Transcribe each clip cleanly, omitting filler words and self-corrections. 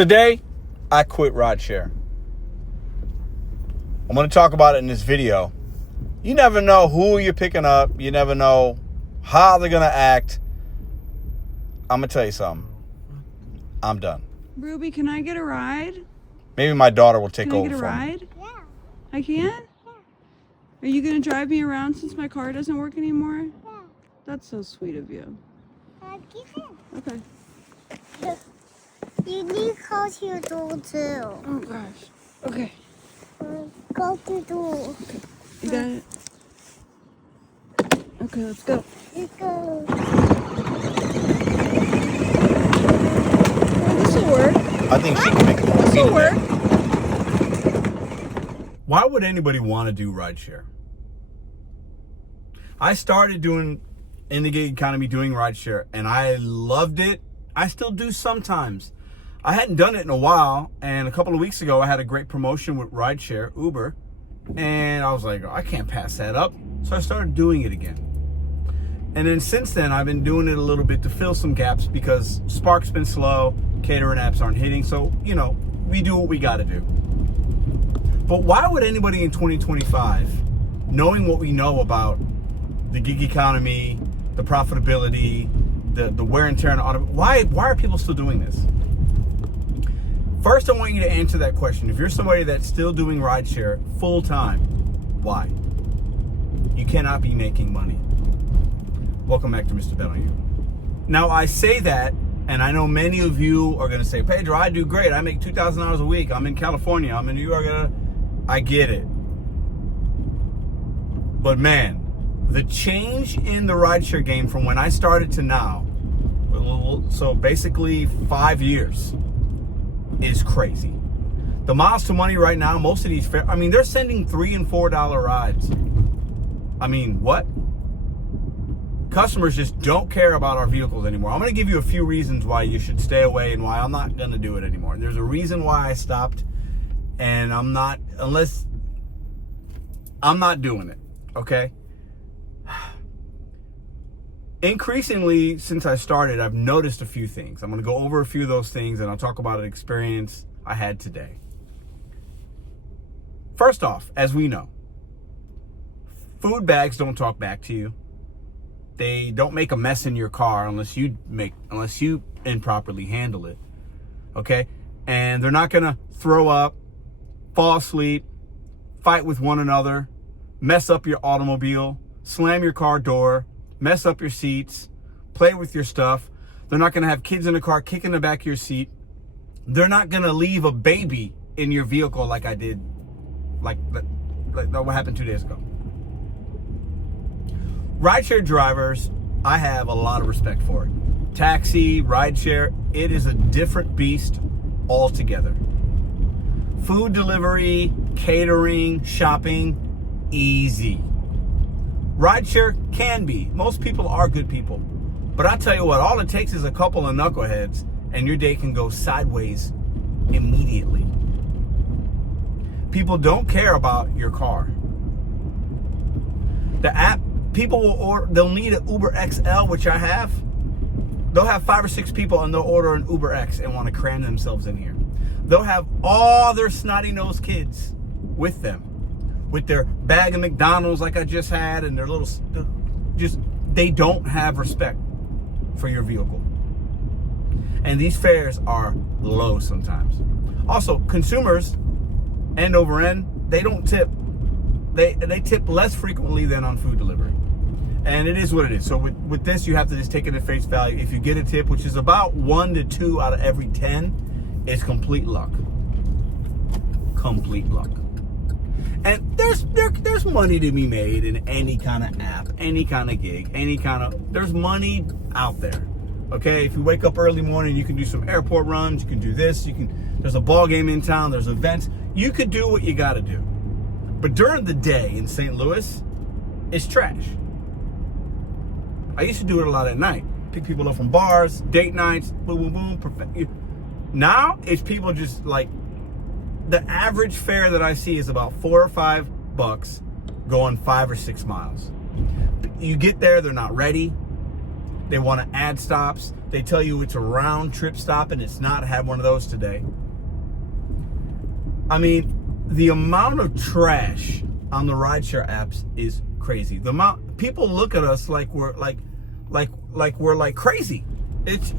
Today, I quit RideShare. I'm going to talk about it in this video. You never know who you're picking up. You never know how they're going to act. I'm going to tell you something. I'm done. Ruby, can I get a ride? Maybe my daughter will take over Can I get a for me. ride? Yeah. I can? Yeah. Are you going to drive me around since my car doesn't work anymore? Yeah. That's so sweet of you. Okay. You need to close your door too. Oh gosh. Okay. Go to the door. Okay. You got it? Okay, let's go. Let's go. This will work. I think she can make it work. This will work. Why would anybody want to do RideShare? I started in the gig economy doing RideShare, and I loved it. I still do sometimes. I hadn't done it in a while, and a couple of weeks ago, I had a great promotion with RideShare, Uber, and I was like, I can't pass that up. So I started doing it again. And then since then, I've been doing it a little bit to fill some gaps because Spark's been slow, catering apps aren't hitting, so, you know, we do what we got to do. But why would anybody in 2025, knowing what we know about the gig economy, the profitability, the wear and tear on auto, why are people still doing this? First, I want you to answer that question. If you're somebody that's still doing RideShare full time, why? You cannot be making money. Welcome back to Mr.BetonYou. Now, I say that, and I know many of you are going to say, Pedro, I do great. I make $2,000 a week. I'm in California. I'm in New York. I get it. But man, the change in the RideShare game from when I started to now, so basically 5 years, is crazy. The miles to money right now, most of these, they're sending $3 and $4 rides. I mean, what? Customers just don't care about our vehicles anymore. I'm going to give you a few reasons why you should stay away and why I'm not going to do it anymore. There's a reason why I stopped, and I'm not doing it, okay? Increasingly, since I started, I've noticed a few things. I'm going to go over a few of those things, and I'll talk about an experience I had today. First off, as we know, food bags don't talk back to you. They don't make a mess in your car unless you improperly handle it, okay? And they're not going to throw up, fall asleep, fight with one another, mess up your automobile, slam your car door, mess up your seats, play with your stuff. They're not going to have kids in the car kicking the back of your seat. They're not going to leave a baby in your vehicle like I did, like what happened 2 days ago. RideShare drivers, I have a lot of respect for it. Taxi, RideShare, it is a different beast altogether. Food delivery, catering, shopping, easy. RideShare can be. Most people are good people. But I tell you what, all it takes is a couple of knuckleheads and your day can go sideways immediately. People don't care about your car. The app, people will order, they'll need an Uber XL, which I have. They'll have 5 or 6 people and they'll order an Uber X and want to cram themselves in here. They'll have all their snotty-nosed kids with them, with their bag of McDonald's like I just had, and their little, they don't have respect for your vehicle. And these fares are low sometimes. Also, consumers, end over end, they don't tip. They tip less frequently than on food delivery. And it is what it is. So with this, you have to just take it at face value. If you get a tip, which is about 1 to 2 out of every 10, it's complete luck. Complete luck. And there's money to be made in any kind of app, any kind of gig, there's money out there. Okay, if you wake up early morning, you can do some airport runs, you can do this, there's a ball game in town, there's events. You could do what you gotta do. But during the day in St. Louis, it's trash. I used to do it a lot at night. Pick people up from bars, date nights, boom, boom, boom. Now, it's people just like, the average fare that I see is about $4 or $5 going 5 or 6 miles. You get there, they're not ready. They want to add stops. They tell you it's a round trip stop and it's not. I had one of those today. I mean, the amount of trash on the rideshare apps is crazy. The amount people look at us like we're like crazy. It's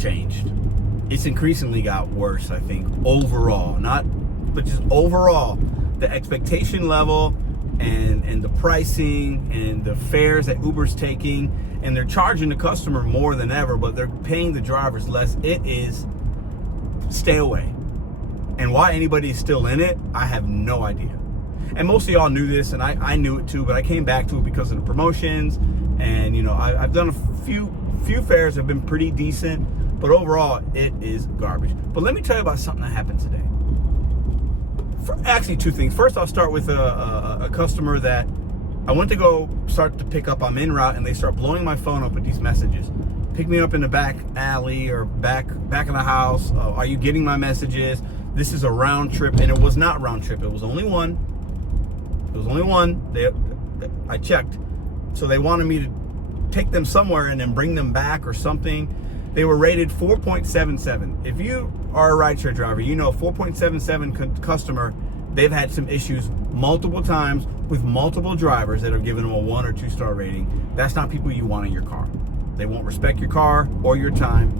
changed. It's increasingly got worse, I think, overall. But just overall, the expectation level and the pricing and the fares that Uber's taking, and they're charging the customer more than ever, but they're paying the drivers less. It is stay away. And why anybody is still in it, I have no idea. And most of y'all knew this, and I knew it too, but I came back to it because of the promotions. And, you know, I've done a few fares have been pretty decent, but overall, it is garbage. But let me tell you about something that happened today. Actually, two things. First, I'll start with a customer that I went to go start to pick up. I'm en route, and they start blowing my phone up with these messages. Pick me up in the back alley or back of the house. Are you getting my messages? This is a round trip, and it was not round trip. It was only one. It was only one. I checked. So they wanted me to take them somewhere and then bring them back or something. They were rated 4.77. If you are a rideshare driver, you know 4.77 customer, they've had some issues multiple times with multiple drivers that have given them a 1 or 2 star rating. That's not people you want in your car. They won't respect your car or your time,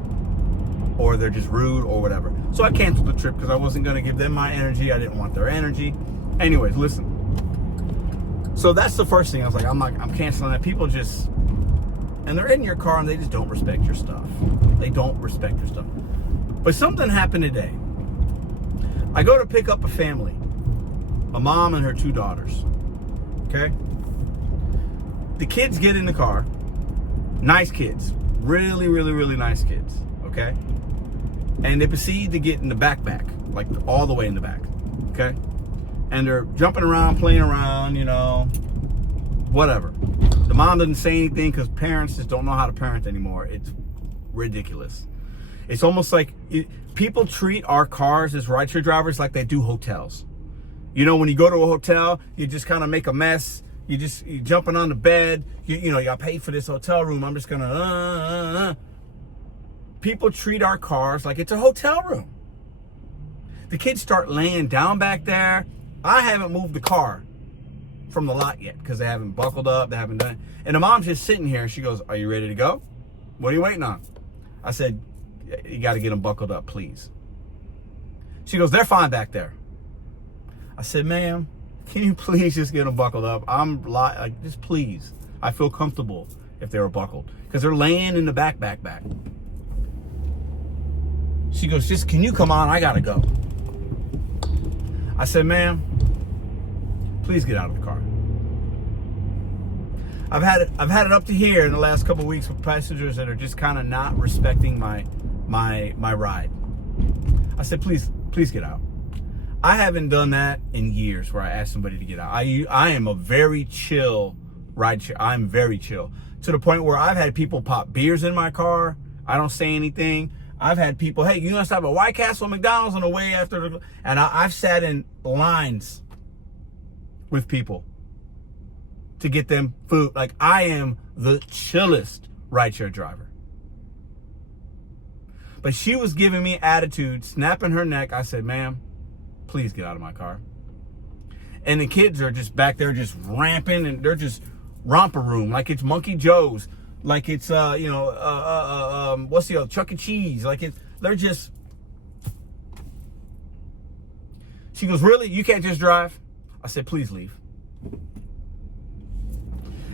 or they're just rude or whatever. So I canceled the trip because I wasn't going to give them my energy. I didn't want their energy. Anyways, listen. So that's the first thing. I was like, I'm canceling that. People just, and they're in your car and they just don't respect your stuff. They don't respect your stuff. But something happened today. I go to pick up a family, a mom and her 2 daughters. Okay? The kids get in the car. Nice kids. Really, really, really nice kids. Okay? And they proceed to get in the back, like all the way in the back. Okay? And they're jumping around, playing around, you know, whatever. The mom doesn't say anything because parents just don't know how to parent anymore. It's ridiculous. It's almost like people treat our cars as rideshare drivers like they do hotels. You know, when you go to a hotel, you just kind of make a mess. You're jumping on the bed. You know, y'all paid for this hotel room. I'm just going to, People treat our cars like it's a hotel room. The kids start laying down back there. I haven't moved the car from the lot yet because they haven't buckled up. They haven't done it. And the mom's just sitting here and she goes, "Are you ready to go? What are you waiting on?" I said, "You got to get them buckled up, please." She goes, "They're fine back there." I said, "Ma'am, can you please just get them buckled up? Just please. I feel comfortable if they were buckled because they're laying in the back. She goes, "Just can you come on? I got to go." I said, "Ma'am, please get out of the car." I've had it up to here in the last couple of weeks with passengers that are just kind of not respecting my ride. I said, please get out. I haven't done that in years where I asked somebody to get out. I am a very chill rideshare. I'm very chill to the point where I've had people pop beers in my car. I don't say anything. I've had people, "Hey, you gonna stop at White Castle, McDonald's on the way after?" And I've sat in lines with people to get them food. Like, I am the chillest rideshare driver. But she was giving me attitude, snapping her neck. I said, "Ma'am, please get out of my car." And the kids are just back there just ramping, and they're just romper room like it's Monkey Joe's. Like it's, what's the other, Chuck E. Cheese. Like they're just, she goes, "Really? You can't just drive?" I said, "Please leave."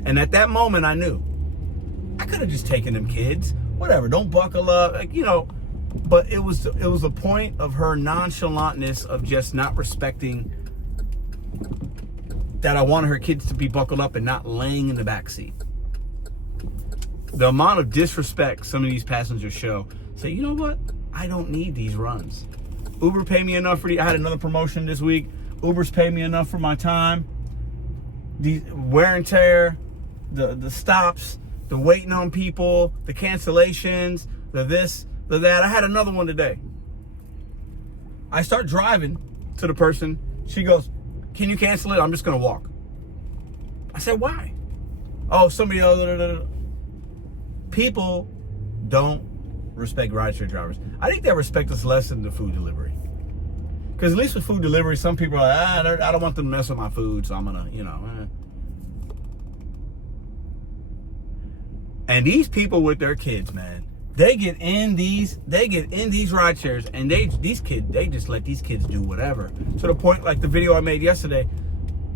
And at that moment, I knew I could have just taken them kids, whatever, don't buckle up, like, you know, but it was a point of her nonchalantness of just not respecting that I wanted her kids to be buckled up and not laying in the back seat. The amount of disrespect some of these passengers show. Say, "You know what? I don't need these runs. Uber paid me enough I had another promotion this week. Uber's paid me enough for my time. The wear and tear, the stops, the waiting on people, the cancellations, the this, the that." I had another one today. I start driving to the person. She goes, "Can you cancel it? I'm just going to walk." I said, "Why?" "Oh, somebody else." People don't respect rideshare drivers. I think they respect us less than the food delivery. Because at least with food delivery, some people are like, I don't want them to mess with my food, so I'm gonna, And these people with their kids, man, they get in these ride shares, and they just let these kids do whatever. To the point, like the video I made yesterday,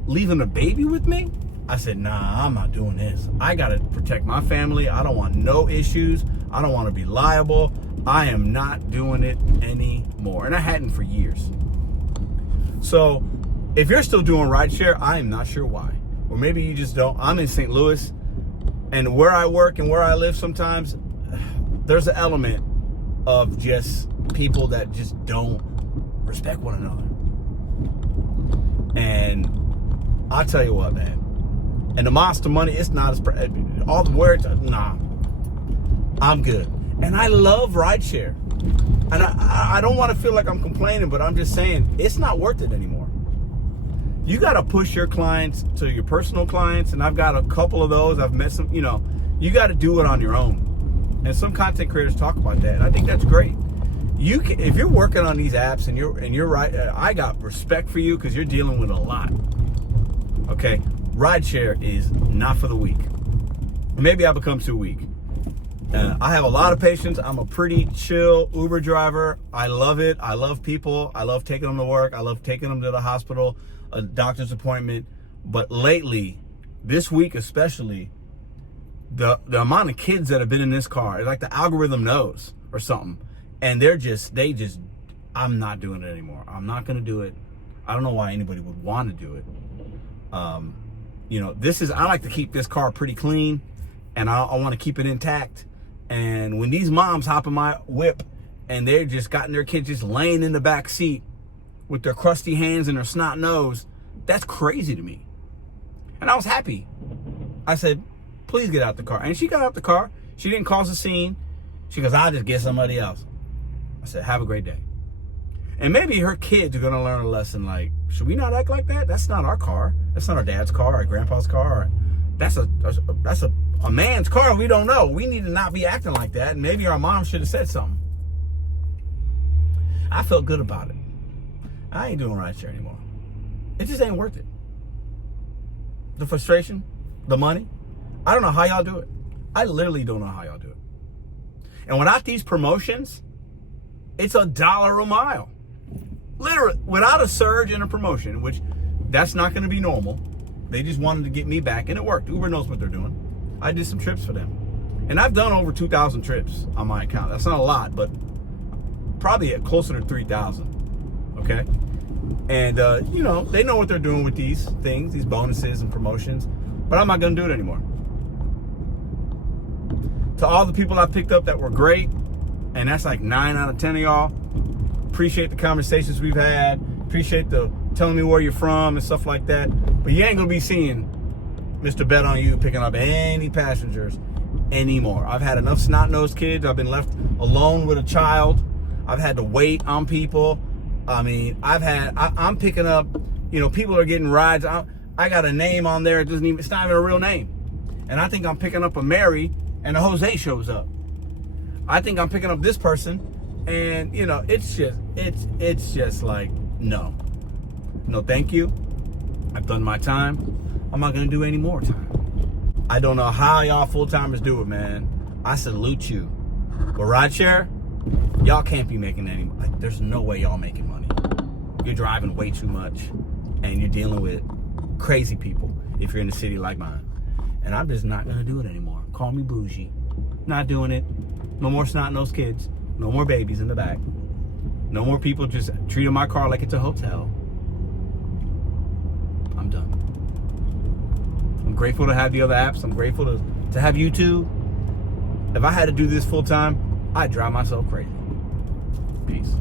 leaving a baby with me. I said, nah, I'm not doing this. I gotta protect my family. I don't want no issues. I don't want to be liable. I am not doing it anymore. And I hadn't for years. So if you're still doing rideshare, I am not sure why. Or maybe you just don't. I'm in St. Louis, and where I work and where I live, sometimes there's an element of just people that just don't respect one another. And I'll tell you what, man. And the monster money, it's not as all the words. Nah, I'm good. And I love rideshare. And I don't want to feel like I'm complaining, but I'm just saying it's not worth it anymore. You got to push your clients to your personal clients, and I've got a couple of those. I've met some. You got to do it on your own. And some content creators talk about that, and I think that's great. You can, if you're working on these apps and you're right. I got respect for you because you're dealing with a lot. Okay, rideshare is not for the weak. Maybe I become too weak. I have a lot of patience. I'm a pretty chill Uber driver. I love it. I love people. I love taking them to work. I love taking them to the hospital, a doctor's appointment. But lately, this week especially, the amount of kids that have been in this car, it's like the algorithm knows or something. And I'm not doing it anymore. I'm not going to do it. I don't know why anybody would want to do it. I like to keep this car pretty clean, and I want to keep it intact. And when these moms hop in my whip and they're just gotten their kids just laying in the back seat with their crusty hands and their snot nose, that's crazy to me. And I was happy. I said, please get out the car. And she got out the car. She didn't cause a scene. She goes, I'll just get somebody else. I said, have a great day. And maybe her kids are going to learn a lesson like, should we not act like that? That's not our car. That's not our dad's car, our grandpa's car. That's a man's car. We don't know. We need to not be acting like that. And maybe our mom should have said something. I felt good about it. I ain't doing rideshare anymore. It just ain't worth it. The frustration, the money. I don't know how y'all do it. I literally don't know how y'all do it. And without these promotions, it's $1 a mile. Literally, without a surge and a promotion, which that's not going to be normal. They just wanted to get me back, and it worked. Uber knows what they're doing. I did some trips for them. And I've done over 2,000 trips on my account. That's not a lot, but probably closer to 3,000. Okay? And, they know what they're doing with these things, these bonuses and promotions. But I'm not going to do it anymore. To all the people I picked up that were great, and that's like 9 out of 10 of y'all, appreciate the conversations we've had, appreciate the telling me where you're from and stuff like that. But you ain't going to be seeing Mr.BetonYou picking up any passengers anymore. I've had enough snot-nosed kids. I've been left alone with a child. I've had to wait on people. I mean, I'm picking up, people are getting rides. I got a name on there. It's not even a real name. And I think I'm picking up a Mary and a Jose shows up. I think I'm picking up this person, and it's just like, no, thank you. I've done my time. I'm not gonna do any more time. I don't know how y'all full-timers do it, man. I salute you. But rideshare, y'all can't be making any. Like, there's no way y'all making money. You're driving way too much, and you're dealing with crazy people if you're in a city like mine. And I'm just not gonna do it anymore. Call me bougie. Not doing it. No more snot-nosed kids. No more babies in the back. No more people just treating my car like it's a hotel. I'm done. I'm grateful to have the other apps. I'm grateful to have YouTube. If I had to do this full time, I'd drive myself crazy. Peace.